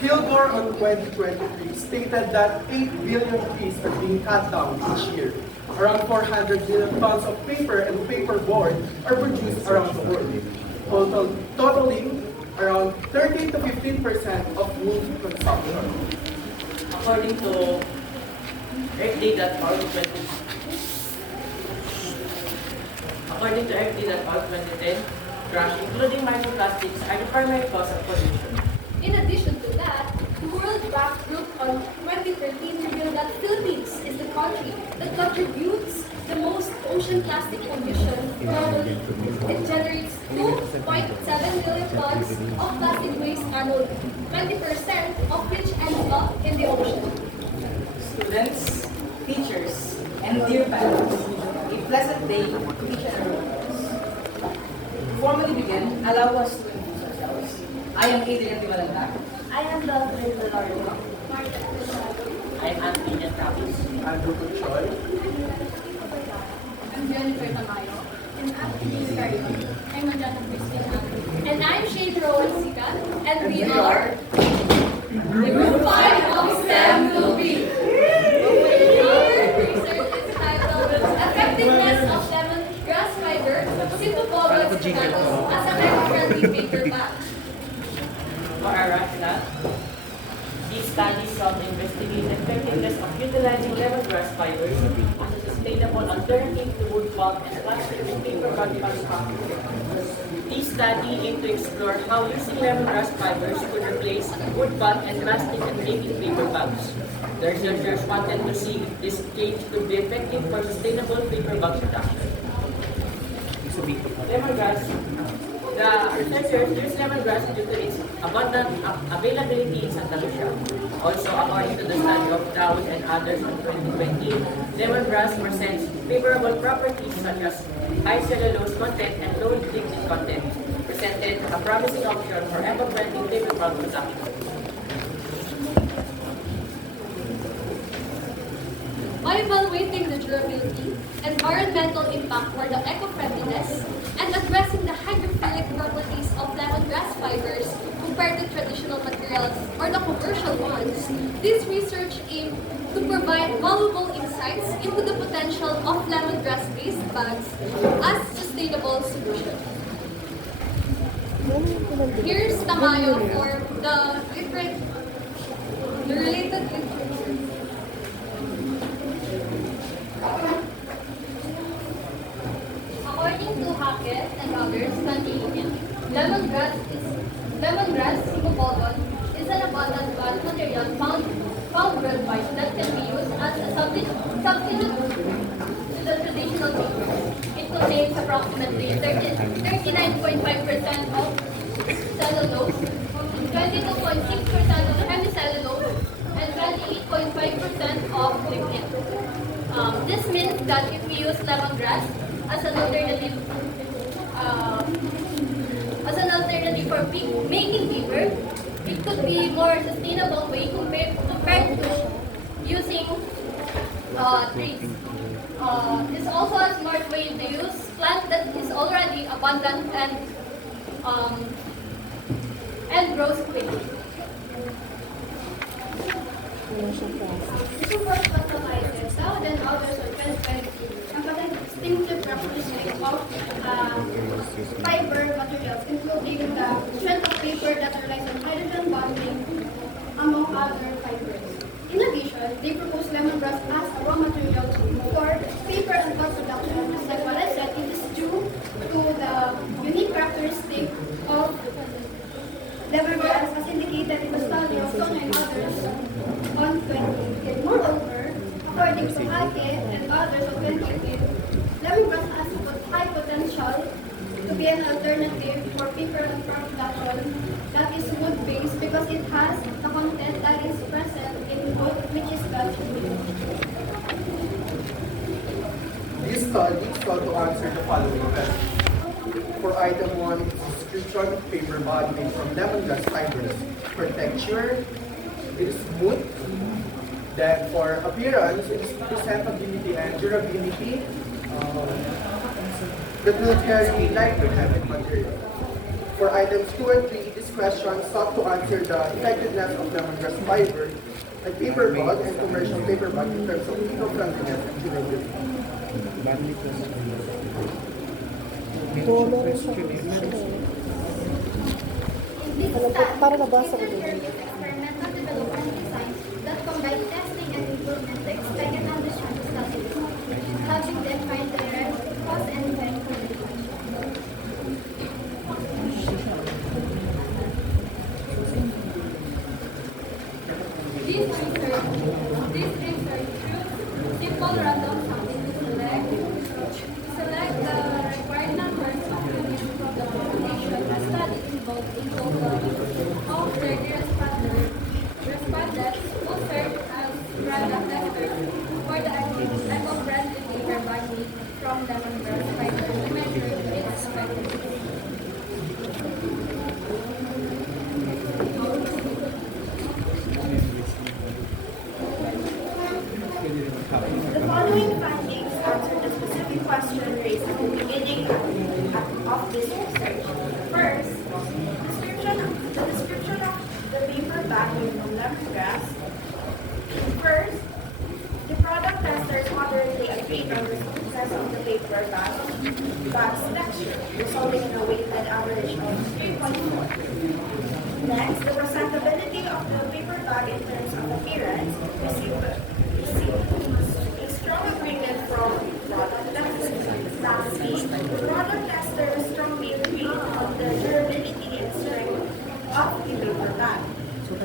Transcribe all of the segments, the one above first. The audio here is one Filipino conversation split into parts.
Kilgore on 2023 stated that 8 billion trees are being cut down each year. Around 400 million tons of paper and paperboard are produced around the world, totaling around 13 to 15% of wood consumption. According to Earthday.org 2010, trash, including microplastics, are the primary cause of pollution. In addition to that, the World Bank Group on 2013 revealed that Philippines is the country that contributes the most ocean plastic pollution globally. It generates 2.7 million tons of plastic waste annually, 20% of which ends up in the ocean. Students, teachers, and dear parents, a pleasant day to each and every one of us. Before we begin, allow us to introduce ourselves. I am Adrian Dimalanda. I am Belvin Velardo. I'm Anthony Travis. Andrew Choi. I'm Jennifer Tamayo. And I'm Denise Carrion. I'm Manjana Christine Andrew. And I'm Shane Rowan Sika. And we are Group 5 of STEM Philippines. Research is titled Effectiveness of Lemongrass Fiber Cytopogon Status as an Eco-Friendly Paper Bag. For our rationale, these studies sought to investigate the effectiveness of utilizing lemongrass fibers as a sustainable alternative to wood pulp and plastic and paper bag manufacturing. This study aimed to explore how using lemongrass fibers could replace wood pulp and plastic and making paper bags. The researchers wanted to see if this change could be effective for sustainable paper bag production. Lemongrass. The researchers use lemongrass due to its abundant availability in Santa Lucia. Also, according to the study of Dowd and others in 2020, lemongrass presents favorable properties such as high cellulose content and low lignin content, presented a promising option for eco-friendly paper pulp production. By evaluating the durability, environmental impact for the eco-friendliness, and addressing the hydrophilic properties of lemongrass fibers compared to traditional materials or the commercial ones, this research aimed to provide valuable insights into the potential of lemongrass-based bags as sustainable solution. Here's Tamayo for the related According to Hackett and others, 2018, lemongrass cytopogon is an abundant plant material found worldwide that can be used as a substitute to the traditional paper. It contains approximately 39.5% of cellulose, 22.6% of hemicellulose, and 28.5% of lignin. This means that if we use lemongrass as an alternative for making paper, it could be more sustainable way compared to using trees. It's also a smart way to use plant that is already abundant and grows quickly. This report specializes Dowd and others on 2020 and provided distinctive characteristics of fiber materials, including the strength of paper that relies on hydrogen bonding, among other fibers. In addition, they propose lemongrass as a raw material for paper and pulp production. Just like what I said, it is due to the unique characteristic of lemongrass as indicated in the study of Sonia and others on 2018. Moreover, according to Hackett and others on 2018, lemongrass has high potential to be an alternative for paper and pulp production that is wood-based because it has the content that is present in wood, which is vegetable. This study sought to answer the following question. For item 1, description of paper bag made from lemongrass fibers. For texture, it is smooth. Then for appearance, it is presentability and durability that will carry light heavy material. For items 2 and 3, this question sought to answer the effectiveness of lemongrass fiber, a paper bag and commercial paper bag in terms of eco-friendliness and durability. In this study, para nabasa ko consider various experimental development designs that combine testing and improvement to expand and understand the study, helping them find the right cause and effect for the This research through simple random sampling to select the required numbers of units from the population. The study involved a total of 30 respondents who served as random testers for the eco-friendly paper bag made from lemongrass fiber to measure its effectiveness. The following findings answer the specific question raised at the beginning of this research. First, the description of the paper bag made from lemongrass. First, the product testers moderately agreed on the success of the paper bag's texture, resulting in a weighted average of 3.4. Next, the presentability of the paper bag in terms of appearance received a strong agreement from product testers. Lastly, the product testers strongly agreed on the durability and strength of the paper bag. The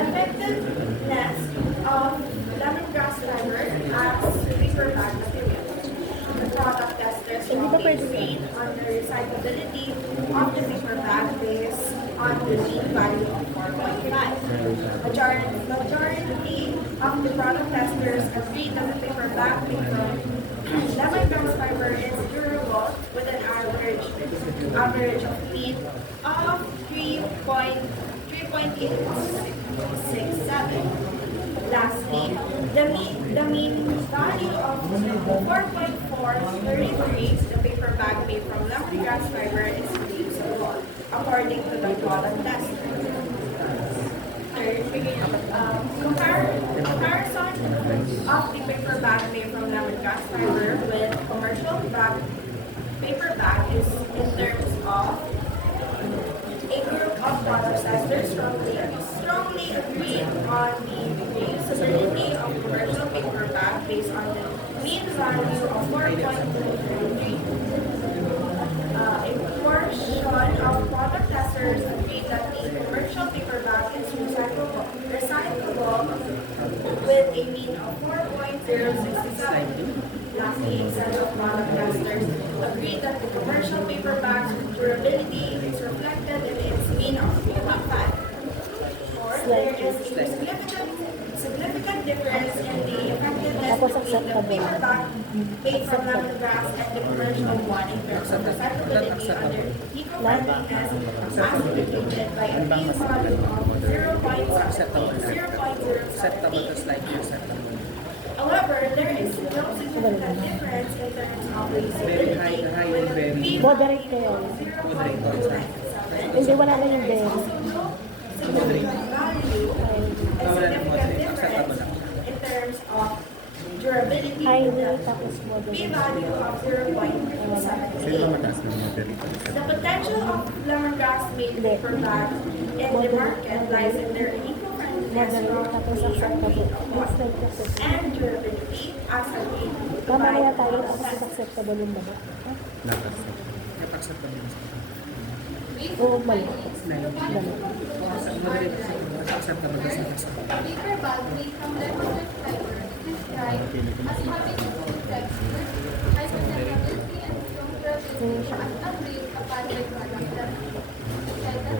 effectiveness of lemongrass fiber as paper bag material. The product testers strongly agreed on the recyclability of the paper bag based on the mean value of 4.5. Majority of the product testers agreed that the paper bag made from lemongrass fiber is durable with an average of mean of 3.867. Lastly, the mean value of 4.433, the paper bag made from lemongrass fiber is reusable, according to the product tester. Third, comparison of the paper bag made from lemongrass fiber with commercial paper bag is in terms of a group of product testers strongly agreed on the reusability of commercial paper bag based on the mean value of 4.233. A portion of product testers agreed that the commercial paper bag is recyclable with a mean of 4.067. Lastly, a set of product testers agreed that the commercial paper bag's durability is reflected in its mean of 3.5. Fourth, there is a significant difference in the effectiveness between the paper bag made from lemongrass and the commercial one in terms of recyclability under eco-friendliness as indicated by a p-value of 0.007. However, there is no significant difference in terms of reusability with a Moderate p-value kayo. of 0.297. Hindi, wala na yung There is very. also no significant value and significant difference in terms of durability with Highway, the tapos moderate. p-value of 0.278. The potential of lemongrass made paper bags in the market lies in their eco-friendliness, Moderate, tapos acceptable. Mas like acceptable. and durability as agreed Tama by kaya tayo, the tapos test. acceptable yung baba. Based Oo, on mali. findings, the Mali. paper bag made from lemongrass fiber is described as having improved texture, high presentability, and strong durability as agreed upon by product testers.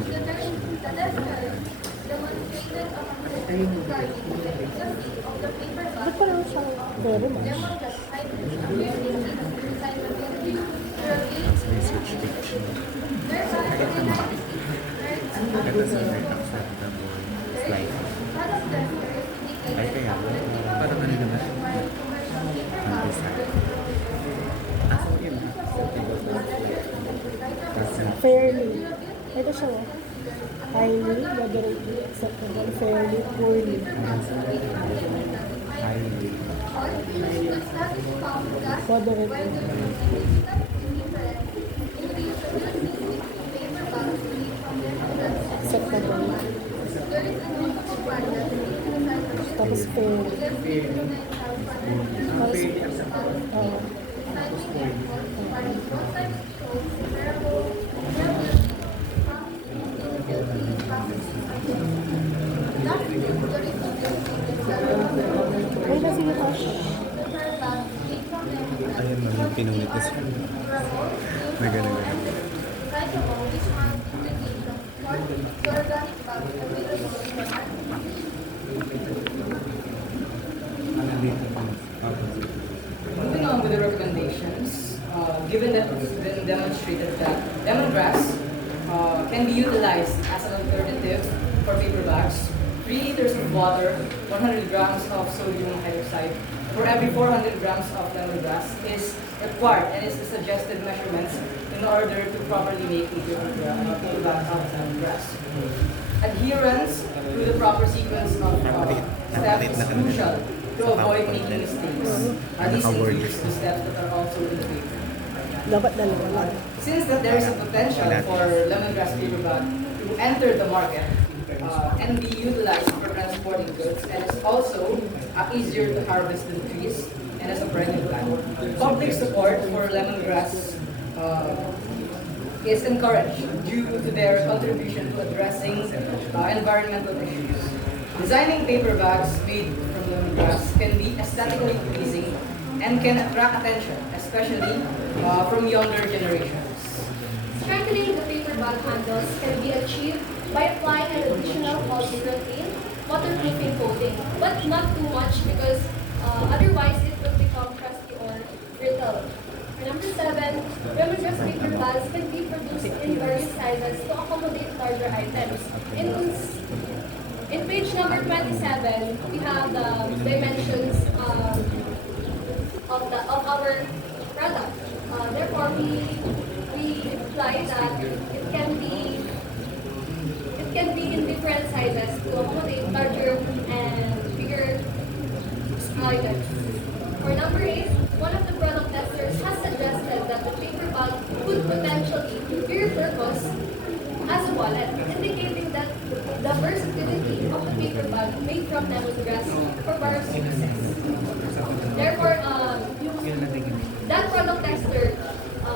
Second, the tester demonstrated a consistent regarding the efficacy of the paper Ba't bag pa lang siyang very much? lemongrass fiber appearing in recyclability, durability, thereby recognizing its Third, product testers indicated a critical required commercial paper bags versus Fairly. Ito siya, oh. Highly, moderately, acceptable, fairly, poorly. Moderately. Acceptable. Tapos fairly. Tapos, ay, kasi yung Ayun mo yung pinulit na siya. May ganun. Moving on with the recommendations, given that it's been demonstrated that lemongrass can be utilized as an alternative for paper bags, 3 liters of water, 100 grams of sodium hydroxide for every 400 grams of lemongrass is required and is the suggested measurements in order to properly make a paper bag out of lemongrass. Adherence to the proper sequence of steps is crucial to avoid making mistakes. These includes the steps that are also in the paper. dapat dalawa lang. Since that there is a potential for lemongrass paper bag to enter the market and be utilized for transporting goods, and it's also easier to harvest than trees and as a perennial plant. Public support for lemongrass is encouraged due to their contribution to addressing environmental issues. Designing paper bags made from lemongrass can be aesthetically pleasing and can attract attention, especially from younger generations. Strengthening the paper bag handles can be achieved by applying an additional polyurethane waterproofing coating, but not too much because otherwise it will become crusty or brittle. For number 7, lemongrass paper bags can be produced in various sizes to accommodate larger items. In page number 27, we have the dimensions of our product. Therefore, we imply that it can be in different sizes to accommodate larger and bigger items. For number 8, one of the product testers has suggested that the paper bag could potentially be repurposed as a wallet, indicating that the versatility of the paper bag made from lemongrass for various uses. Therefore, that product tester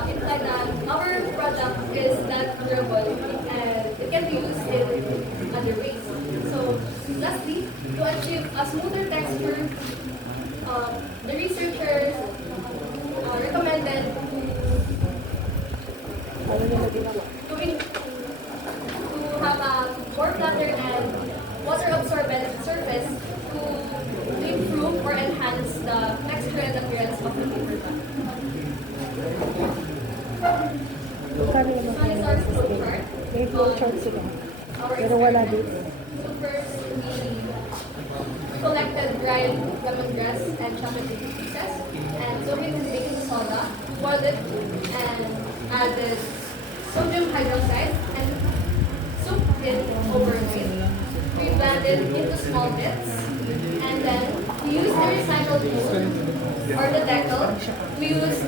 implied that our product is that durable and it can be used in other ways. So, lastly, to achieve a smoother texture, the researchers recommended to have a more flatter and water-absorbent surface to improve or enhance the texture and appearance of the paper bag. Kami naman This one is our flow chart. may flow chart sila. Our Pero wala experiment. dito. So first, we collected dried lemongrass and chocolate pieces, and so we baking soda, boiled it, and added sodium hydroxide and soaked it overnight. We blended into small bits, and then we used the recycled mold or the decal. We used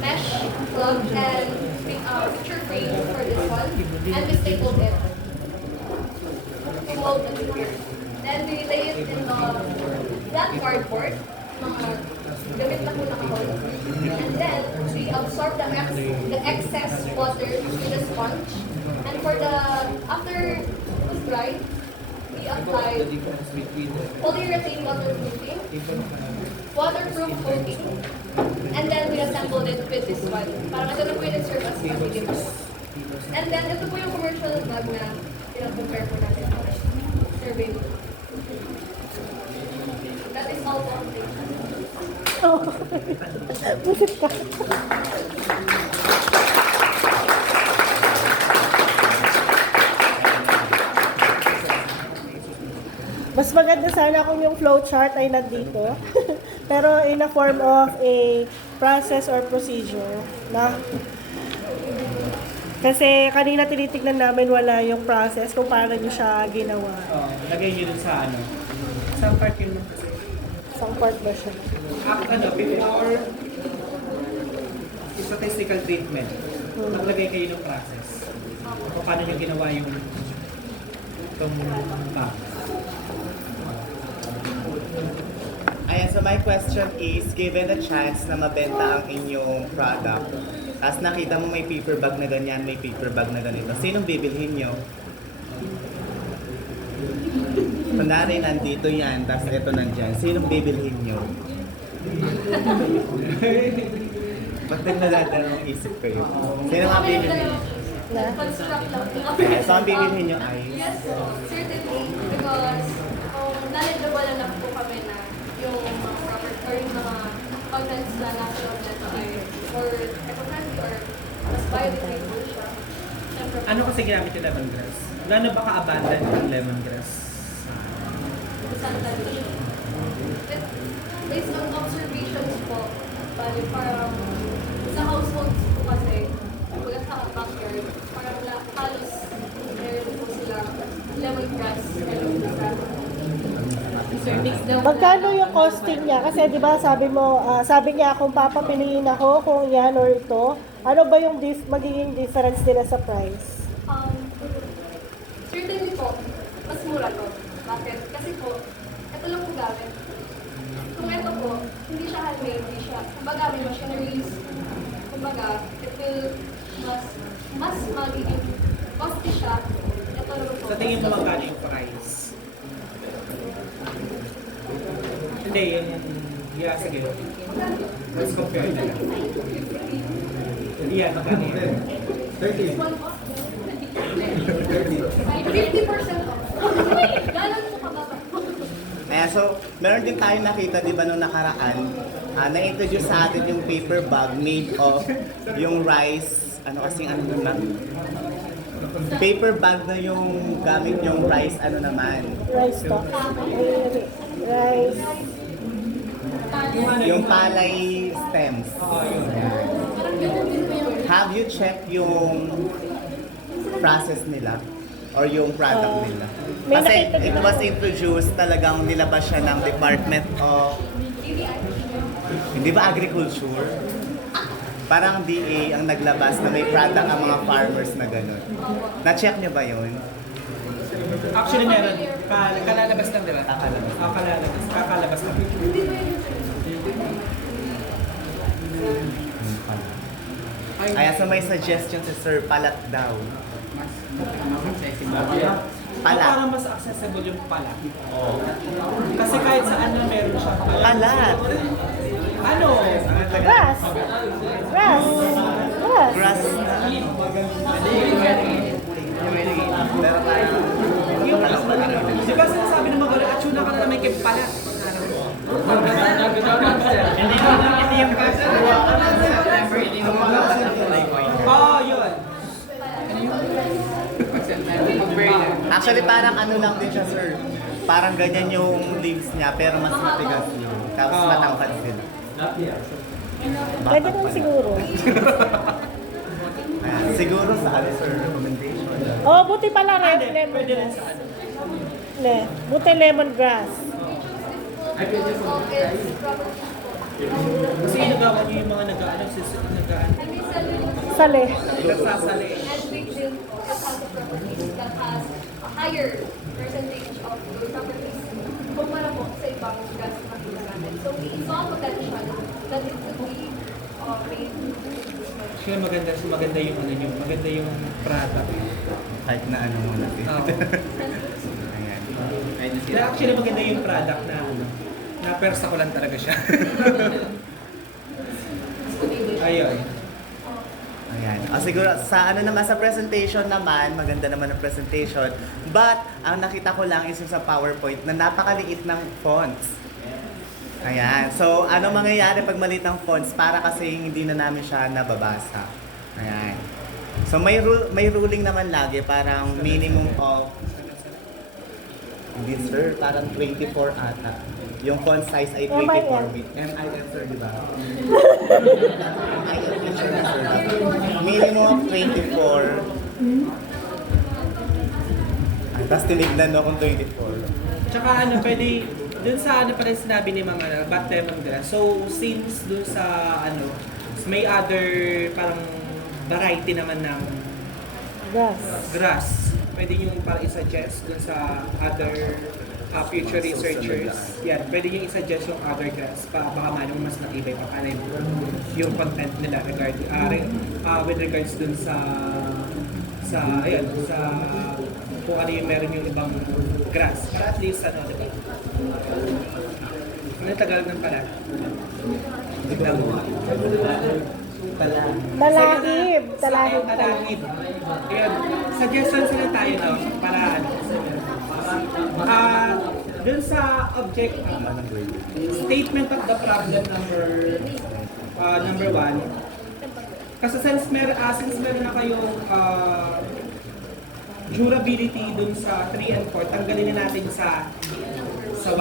mesh plug and picture frame for this one, and we stapled it to hold the picture. Then we lay it in the flat cardboard, gamit na po na kahon. And then we absorb the excess water with a sponge. And for the after it was dry, we applied polyurethane waterproof coating, and then we assembled it with this one. Parang ito na po yung serve as pag-deliver. And then ito po yung commercial bag na pinag-compare po natin sa survey. That is all po ang thing. Oh. Busit ka. Mas maganda sana kung yung flow chart ay nandito. Pero in a form of a process or procedure na Kasi kanina tinitignan namin wala yung process kung paano nyo siya ginawa. Lagay nyo dun sa ano. Sa part yun mo kasi. Isang part ba siya? Before statistical treatment, naglagay kayo ng process. Kung paano nyo ginawa yung itong back. Ayan, so my question is, given the chance na mabenta ang inyong product, tapos nakita mo may paper bag na ganyan, may paper bag na ganito, sinong bibilhin nyo? Kunwari, nandito yan, tapos ito nandyan, sinong bibilhin nyo? Ba't nagdadalawang isip kayo? Sino nga bibilhin? Construct lang. Okay, so ang bibilhin nyo ay? Yes po, certainly. Because knowledgeable enough po kami na yung mga property or yung mga contents na nasa loob nito ay more eco-friendly or mas biodegradable siya. Siyempre po, Ano kasi ginamit yung lemongrass? Gaano ba ka-abundant yung lemongrass? sanitary. Based on observations po, bali parang sa households po kasi, wala sa backyard, parang halos meron po sila lemongrass. Magkano yung costing niya? Kasi di ba sabi mo, sabi niya kung papapiliin ako kung yan or ito, ano ba yung magiging difference nila sa price? Certainly po, mas mura to. Bakit? Kasi po, ito lang po gamit. Kung ito po, hindi siya handmade, hindi siya, kumbaga may machineries, kumbaga, it will mas magiging costly siya. Ito lang po. Sa tingin mo magkano yung price? Hindi, yung... Yeah, sige. Let's compare na lang. Yeah, magkano yun? 30. 50% off. Galang po kababa. Ayan, so meron din tayo nakita, di ba, nung nakaraan, na-introduce sa atin yung paper bag made of yung rice, ano kasing ano naman? Paper bag na yung gamit yung rice, ano naman? Rice stock. Rice. Yung palay stems. Ayan. Have you checked yung process nila? Or yung product nila? May Kasi nakita din it was introduced, talagang nilabas siya ng Department of, hindi ba agriculture? Parang DA ang naglabas na may product ang mga farmers na gano'n. Na-check niyo ba yun? Actually, meron. Kalalabas lang, di ba? Kakalabas. Kalalabas. Kakalabas lang. Kaya sa may suggestion si Sir, palat daw. Palat. Parang mas accessible yung palat. Kasi kahit saan na meron siya palat. Palat. Ano? Grass. Grass. Grass. Grass na ano. Pero parang, Di ba sinasabi ng mga at yun na ka na may palat? Hindi yung kasi. Oh, yun. actually parang ano lang din siya, sir. Parang ganyan yung leaves niya, pero mas matigas yun. Tapos matangkad sila. Pwede naman siguro. Ayan, siguro sa ano, sir, recommendation. Oh, buti pala Pwede rin lemongrass. sa ano. Buti lemongrass. Because of its properties po. Kasi nagawa niyo yung mga nag-ano, And we sell it Sali. nagsasali. and we build it has a properties that has a higher percentage of those properties kumpara po sa ibang gas na makita natin. So we saw potential that it could be made. Actually, maganda yung ano niyo, maganda yung product. Kahit na ano muna. Oo. Ayan. Actually, maganda yung product na ano, na persa ko lang talaga siya. Ayun. Ayan. Siguro sa ano naman, sa presentation naman, maganda naman ang presentation. But, ang nakita ko lang is yung sa PowerPoint na napakaliit ng fonts. Ayan. So, ano mangyayari pag maliit ang fonts? Para kasi hindi na namin siya nababasa. Ayan. So, may ruling naman lagi, parang minimum of Hindi sir, parang 24 ata. Yung font size ay 24 with MIL sir, di ba? MIL sir na sir. Minimum of 24. Tapos tinignan no kung 24. Tsaka pwede, dun sa pala sinabi ni Mama na, back lemongrass. So, since dun sa, may other parang variety naman ng Gas. grass, pwede yung parang i-suggest dun sa other future researchers. Yan, pwede yung i-suggest yung other grass. Baka malang mas matibay pa pala yung content nila with regards dun sa kung ano yung meron yung ibang grass. Para at least, diba? Ano tagal ng pala? Tignan mo. Talahib. Talahib. Talahib. Ayun. Suggestion sila tayo, no? Para dun sa object, statement of the problem number 1. Kasi since meron na kayong durability dun sa 3 and 4, tanggalin na natin sa 1.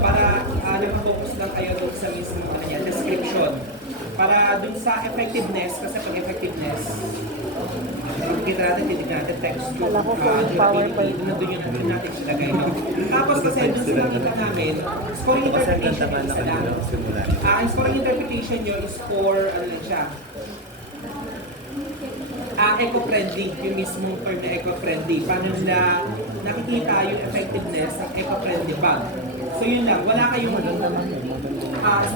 Para nag-focus lang kayo dun sa mismo description. Para dun sa effectiveness, kasi pag effectiveness, kita natin, titignan natin texture, Wala ko full durability, nandun yun natin silagay. Tapos kasi dun sa nakita namin, scoring interpretation is isa lang. Ang scoring interpretation nyo is for, siya, eco-friendly, yung mismong term na eco-friendly. Paano na nakikita yung effectiveness ng eco-friendly bag. So yun lang, wala kayong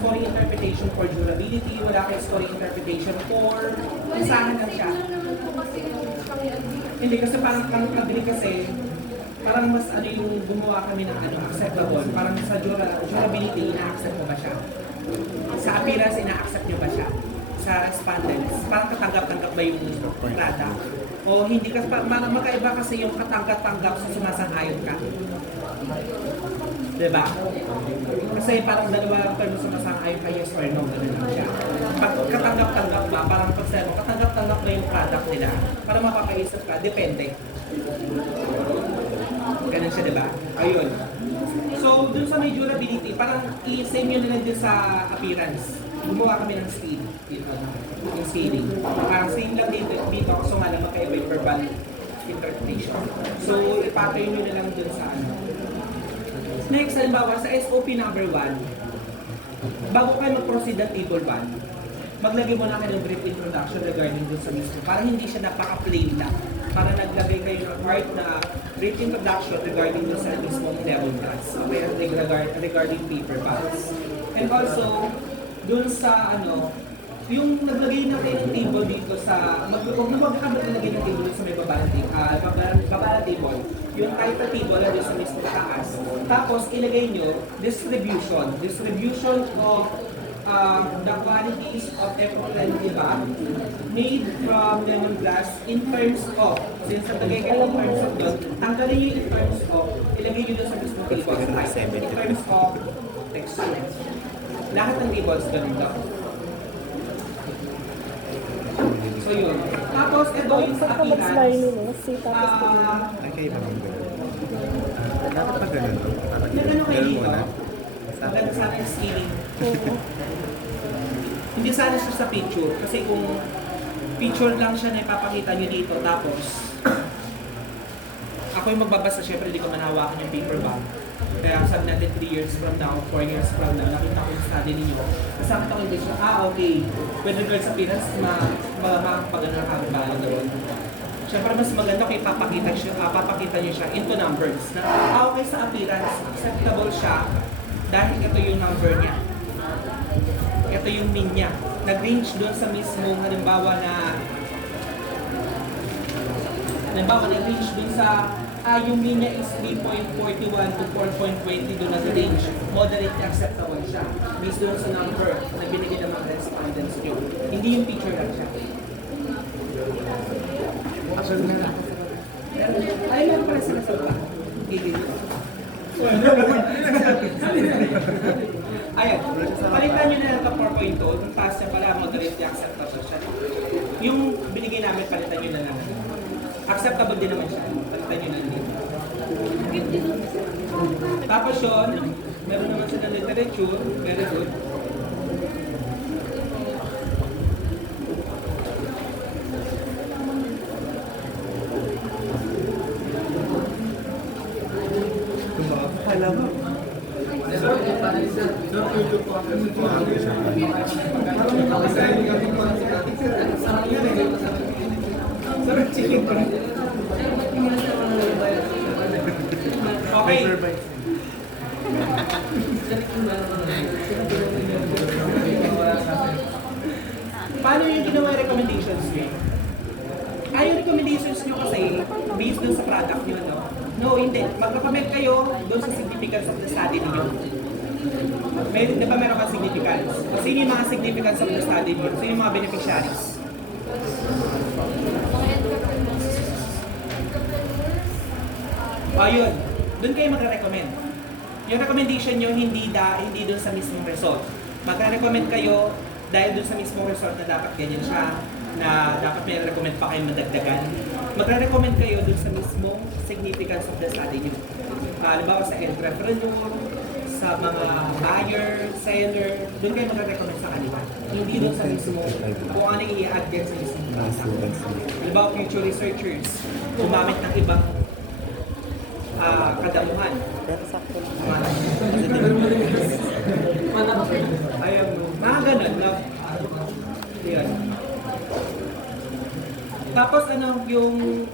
scoring interpretation for durability, wala kayong scoring interpretation for isahan lang siya. Hindi kasi parang kabili kasi, parang mas yung gumawa kami ng acceptable. Parang sa durability, ina-accept mo ba siya? Sa appearance, ina-accept nyo ba siya? Sa respondents, parang katanggap-tanggap ba yung product? O hindi kasi, magkaiba kasi yung katanggap-tanggap sa sumasang-ayon ka. Diba? Kasi parang dalawa lang term sumasang-ayon ka, yes or no, ganun lang siya. Pag katanggap-tanggap ba, parang pag sabi mo, katanggap-tanggap ba yung product nila? Para mapapaisip ka, depende. Ganun siya, diba? Ayun. So, dun sa may durability, parang i-same yun na lang din sa appearance. Gumawa kami ng speed dito, yung scaling. Same lang dito kasi nga lang magkaiba yung verbal interpretation. So, i-pattern nyo na lang dun sa Next, halimbawa sa SOP number 1, bago kayo mag-proceed at table 1, maglagay mo na kayo ng brief introduction regarding dun sa mismo para hindi siya napaka-plain lang. Para naglagay kayo ng part na brief introduction regarding dun sa mismong level class. Okay, regarding paper bags. And also, dun sa yung naglagay na kayo ng table dito sa, huwag ka naglagay ng table sa may baba table. Yung title table na sa mismo taas. Tapos ilagay nyo, distribution of the qualities of eco-friendly bag made from lemongrass in terms of, since naglagay kayo in terms of doon, tanggalin nyo in terms of, ilagay nyo doon sa mismo table. In terms of texture. Lahat ng tables ganun daw. So yun. Tapos, ito yung sa appearance. Nakaiba ng gano'n. Dapat pa gano'n. Nagano kayo dito? Maganda sana yung scaling. Hindi sana siya sa picture. Kasi kung picture lang siya na ipapakita nyo dito, tapos ako yung magbabasa, syempre hindi ko manawakan yung paper bag. Kaya sabi natin 3 years from now, 4 years from now, nakita ko yung study ninyo. Kasama ko yung siya, okay, with regards sa appearance, makakapagano na kami ba doon. Siyempre mas maganda kung papakita nyo siya into numbers. Na, okay sa appearance, acceptable siya dahil ito yung number niya. Ito yung mean niya. Nag-range doon sa mismo, halimbawa nag-range doon sa yung mean niya is 3.41 to 4.20 doon nag-range. Moderate acceptable siya. Based doon sa number na binigay ng mga respondents nyo. Hindi yung picture lang siya. Ay, meron pala sila sa baba. Ayan, palitan nyo na lang ito 4.2. Kung taas niya pala, moderate acceptable siya. Yung binigay namin, palitan nyo na lang. Acceptable din naman siya. Palitan nyo na lang dito. Tapos yun, meron naman sila literature, very good. Alam mo. Okay. Paano yung ginawa yung recommendations nyo? Yung recommendations nyo kasi, based dun sa product nyo, no? No, hindi. Mag-recommend kayo dun sa significance of the study niyo. Di ba meron ka significance? O sino yung mga significance of the study niyo? Sino yung mga beneficiaries? Yun. Doon kayo magre-recommend. Yung recommendation nyo hindi dun sa mismong result. Magre-recommend kayo dahil dun sa mismong result na dapat ganyan siya, na dapat may recommend pa kayo madagdagan. Magre-recommend kayo dun sa mismong significance of the study nyo. Halimbawa sa entrepreneur, sa mga buyer, seller, doon kayo magre-recommend sa kanila. Hindi dun sa mismong kung ano yung i-add din sa mismong product. Halimbawa future researchers, gumamit ng ibang kadamuhan. Ayun, mga ganun, no? Yun. Tapos yung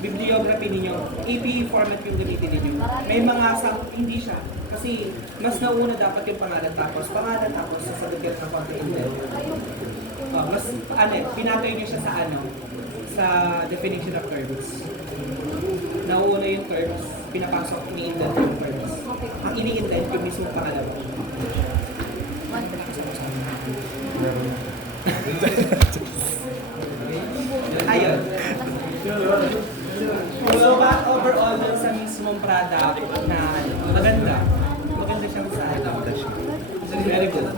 bibliography ninyo, AP format yung gamitin ninyo. May mga hindi siya. Kasi mas nauna dapat yung pangalan tapos sasagot kayo ng konti intel. Mas pinatoy niyo siya sa definition of terms. Nauuna yung terms, pinapasok ni intel yung terms. Ang ini-intent yung mismo pangalan. Ayun. So, overall dun sa mismong product na maganda siyang sa very good.